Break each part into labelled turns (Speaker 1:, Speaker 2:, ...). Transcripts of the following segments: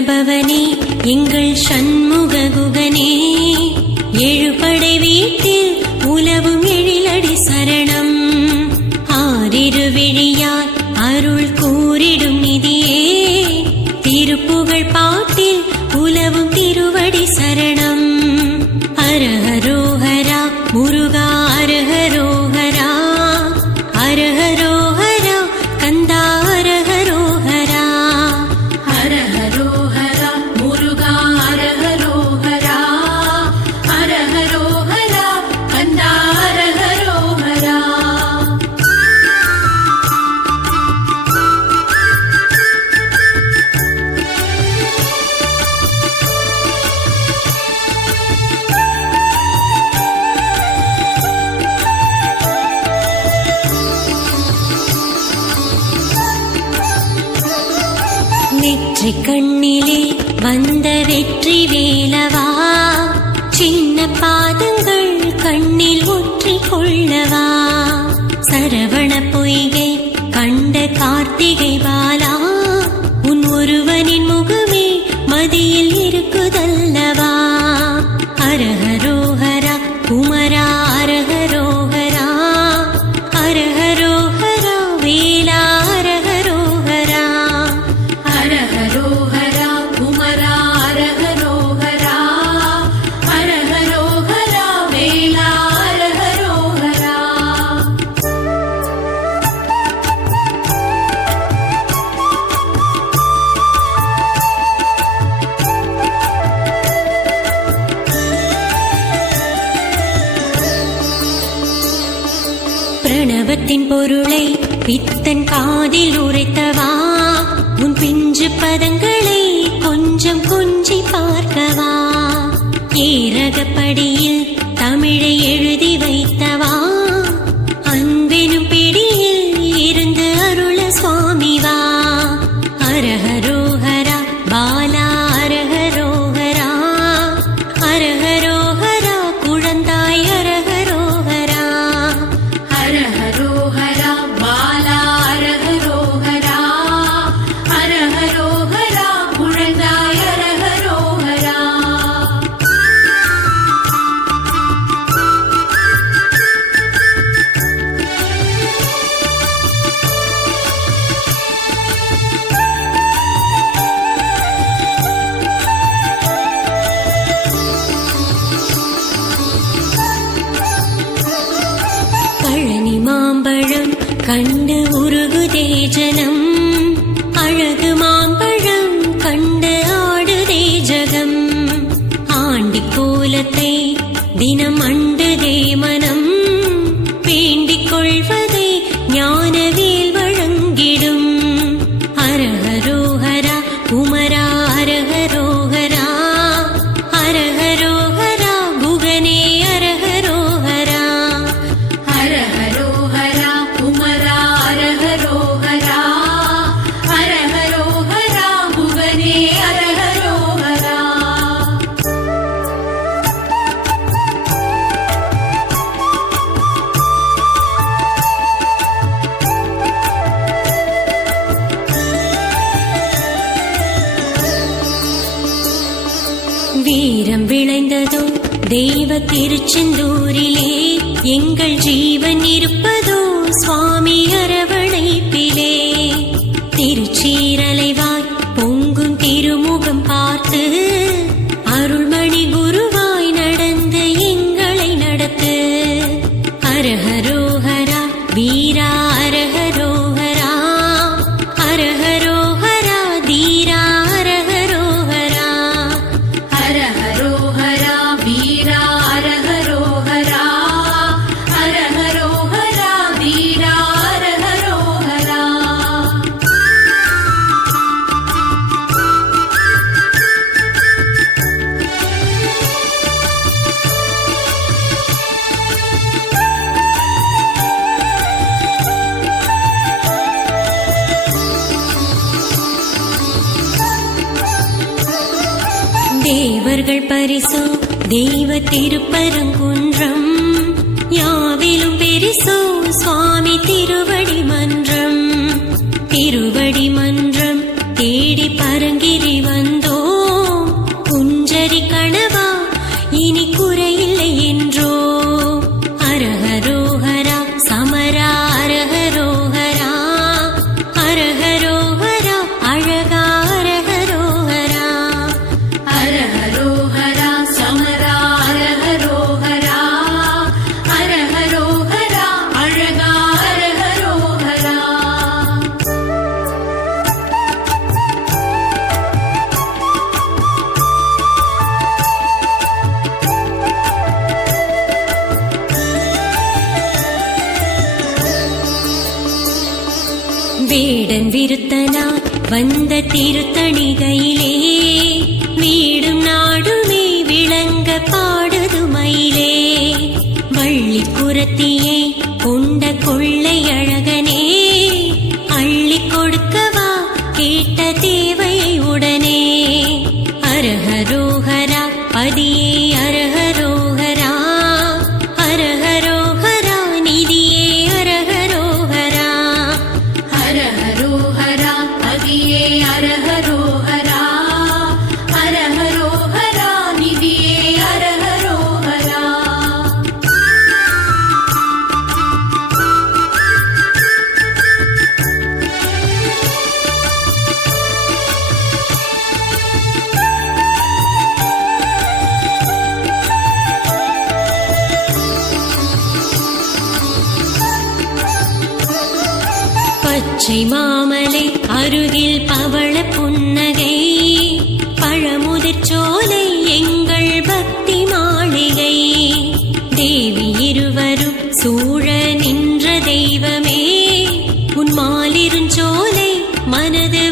Speaker 1: பிரணபவனே எங்கள் சண்முக குகனே. எழுபடை வீட்டில் உலவும் எழிலடி சரணம். ஆறிரு விழியார் அருள் கூறிடும் நிதியே. திருப்புகழ் பாட்டில் உலவும் திருவடி சரணம்.
Speaker 2: அரக
Speaker 1: பச்சை கண்ணிலே வந்த வெற்றி வேலவா? சின்ன பாதங்கள் கண்ணில் ஒற்றி கொள்ளவா? சரவண பொய்கை கண்ட கார்த்திகை பாலா? உன் ஒருவனின் முகமே மதியில் இருக்குதல்லவா? மூன்று பதங்களை தினம் அண்டுதே மனம் திருச்செந்தூரிலே எங்கள்
Speaker 2: ஜீவ
Speaker 1: தேவர்கள் பரிசோ தெய்வ திருப்பரங்குன்றம். யாவிலும் பெரிசோ சுவாமி திருவடி மன்றம். திருவடி மன்றம் தேடி பரங்கிரி வந்த திருத்தணிகையிலே வீடும் நாடுமே விளங்க பாடுதுமயிலே வள்ளி குரத்தியை பச்சை மாமலை அருகில் பவள புன்னகை பழமுதிர் சோலை எங்கள் பக்தி மாளிகை. தேவி இருவரும் சூழ நின்ற தெய்வமே உன் மாலிருஞ்சோலை மனது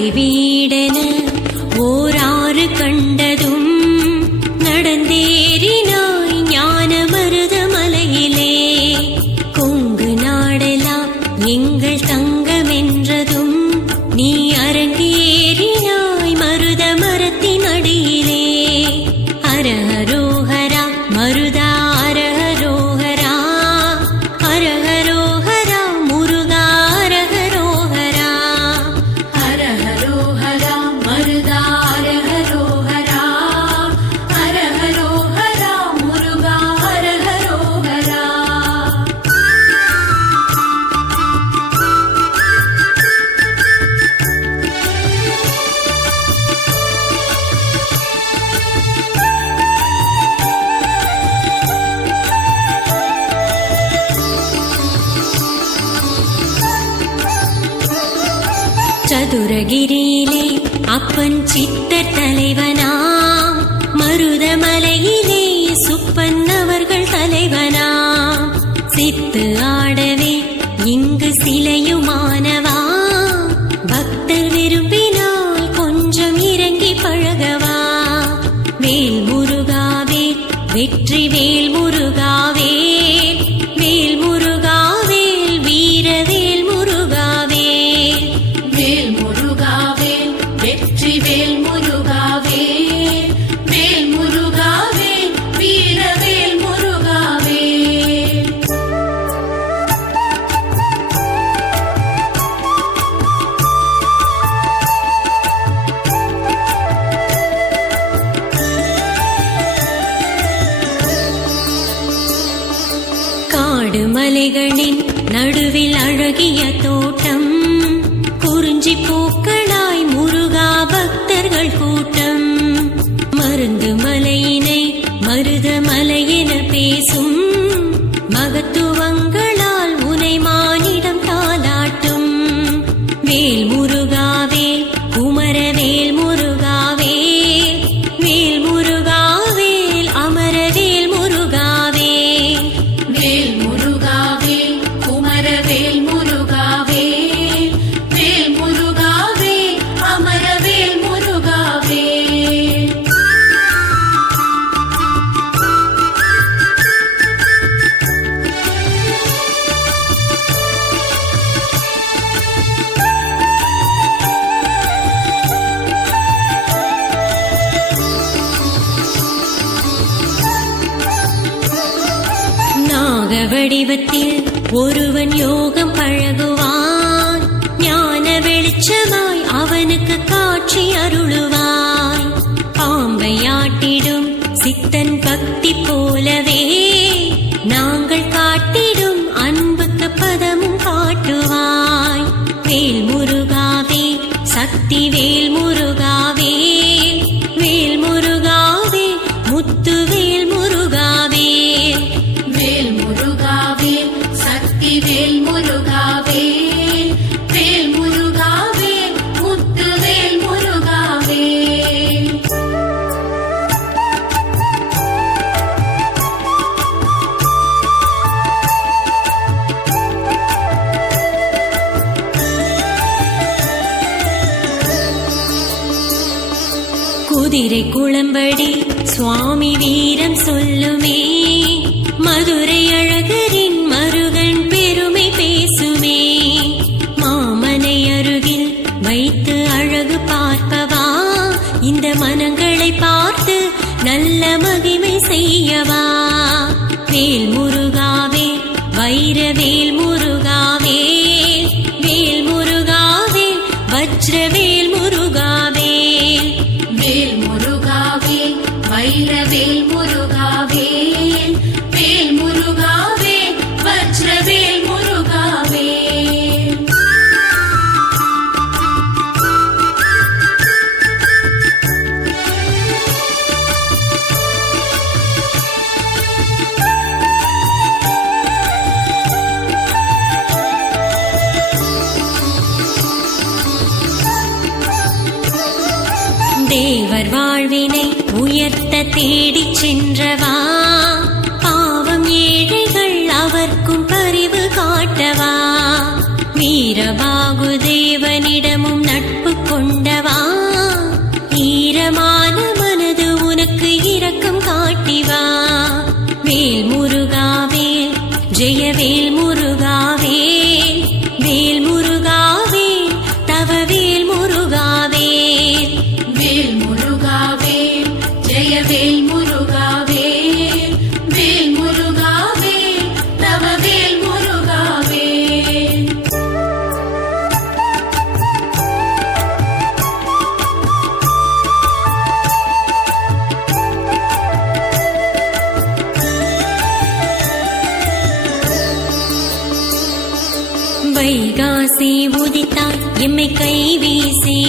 Speaker 1: baby. வடிவத்தில் ஒருவன் யோகம் பழகுவான். ஞான வெளிச்சமாய் அவனுக்கு காட்சி அருளுவாய். பாம்பையாட்டிடும் சித்தன் பக்தி போலவே நாங்கள் காட்டிடும் அன்புக்கு பதமும் காட்டுவாய். வேல் முருகாவே சக்தி வேல் நாடே சுவாமி வீரம் சொல்லுமே. மதுரை அழகரின் மருகன் பெருமை பேசுமே. மாமனை அருகில் வைத்து அழகு பார்ப்பவா. இந்த மனங்களை பார்த்து நல்ல மகிமை செய்யவா. வேல் முருகாவே வைரவே தேடி சென்றவா? பாவம் ஏழைகள் அவர்க்கும் பரிவு காட்டவா? வீரபாகு
Speaker 2: தேவனிட
Speaker 1: ஆசை உதித்தார் எம்மை கை வீசி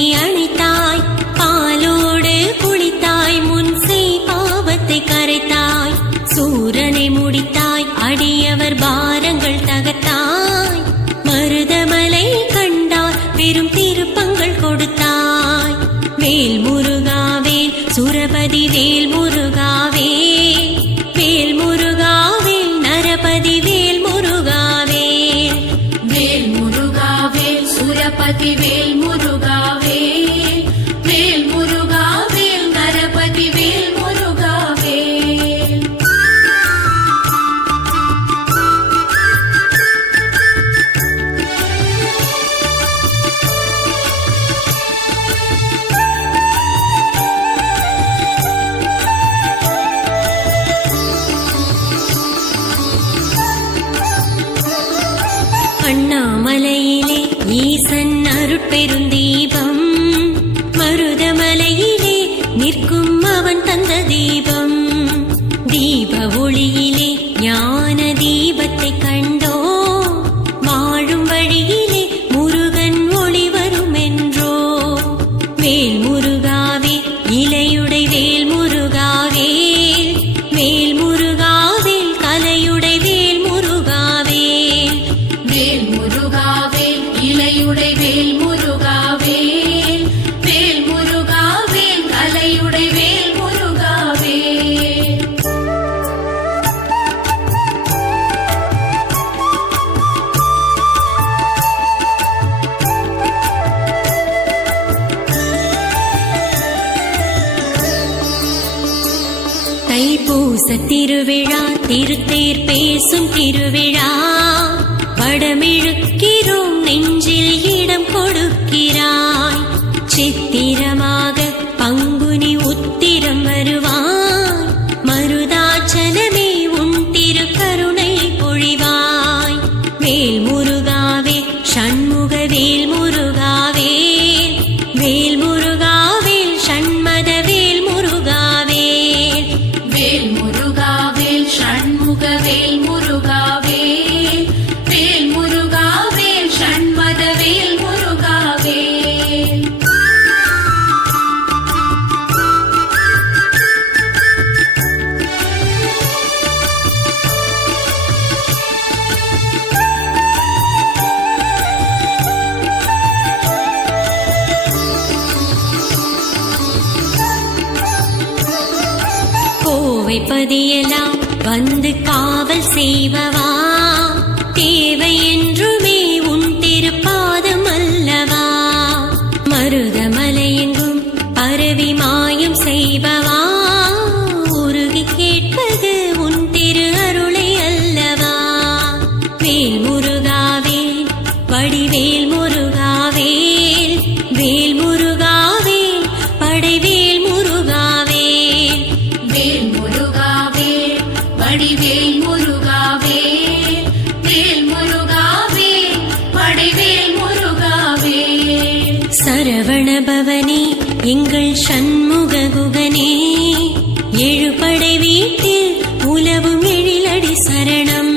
Speaker 1: மலையிலே ஈசன் அருட்பெருந்தீபம். எழிலடி